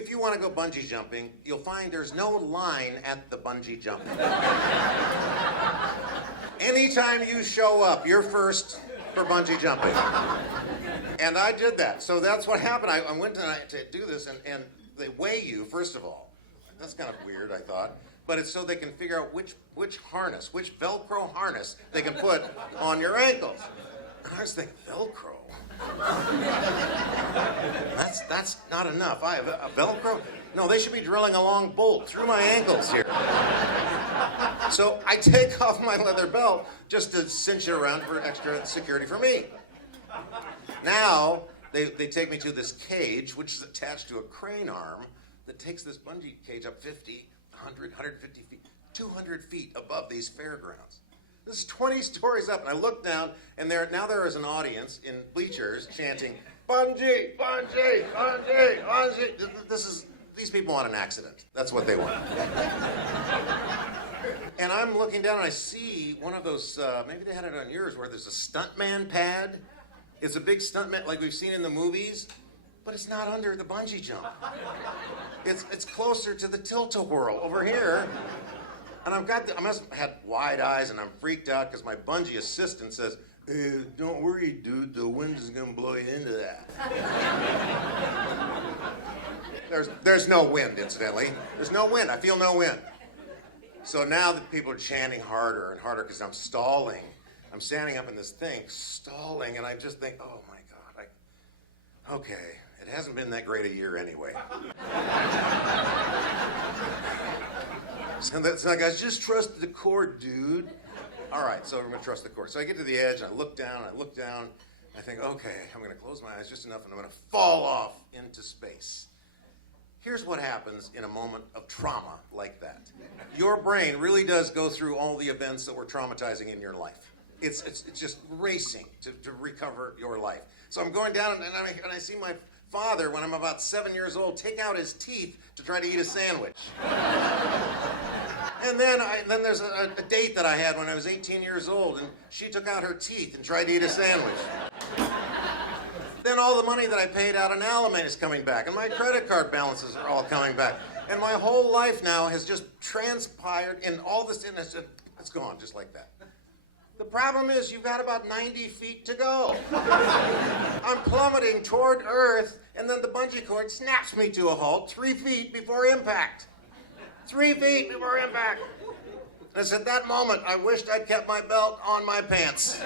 If you want to go bungee jumping, you'll find there's no line at the bungee jumping. Anytime you show up, you're first for bungee jumping. And I did that. So that's what happened. I went to do this, and they weigh you, first of all. That's kind of weird, I thought. But it's so they can figure out which harness, which Velcro harness they can put on your ankles. And I was thinking, Velcro? That's not enough. I have a Velcro? No, they should be drilling a long bolt through my ankles here. So I take off my leather belt just to cinch it around for extra security for me. Now, they take me to this cage, which is attached to a crane arm that takes this bungee cage up 50, 100, 150 feet, 200 feet above these fairgrounds. This is 20 stories up, and I look down, and there is an audience in bleachers chanting, "Bungee, bungee, bungee, bungee." These people want an accident. That's what they want. And I'm looking down, and I see one of those, maybe they had it on yours, where there's a stuntman pad. It's a big stuntman, like we've seen in the movies, but it's not under the bungee jump. It's closer to the tilt-a-whirl over here. And I must have had wide eyes, and I'm freaked out because my bungee assistant says, "Hey, don't worry, dude, the wind is going to blow you into that." There's no wind, incidentally. There's no wind. I feel no wind. So now the people are chanting harder and harder because I'm stalling. I'm standing up in this thing, stalling, and I just think, oh my God, okay, it hasn't been that great a year anyway. So that's like, I just trust the cord, dude. All right, so I'm going to trust the cord. So I get to the edge, and I look down, I think, okay, I'm going to close my eyes just enough, and I'm going to fall off into space. Here's what happens in a moment of trauma like that. Your brain really does go through all the events that were traumatizing in your life. It's just racing to recover your life. So I'm going down, and I see my father, when I'm about 7 years old, take out his teeth to try to eat a sandwich. And then there's a date that I had when I was 18 years old, and she took out her teeth and tried to eat a sandwich. Then all the money that I paid out in alimony is coming back, and my credit card balances are all coming back. And my whole life now has just transpired in all this, and it's gone just like that. The problem is you've got about 90 feet to go. I'm plummeting toward Earth, and then the bungee cord snaps me to a halt 3 feet before impact. 3 feet before impact. And it's at that moment I wished I'd kept my belt on my pants.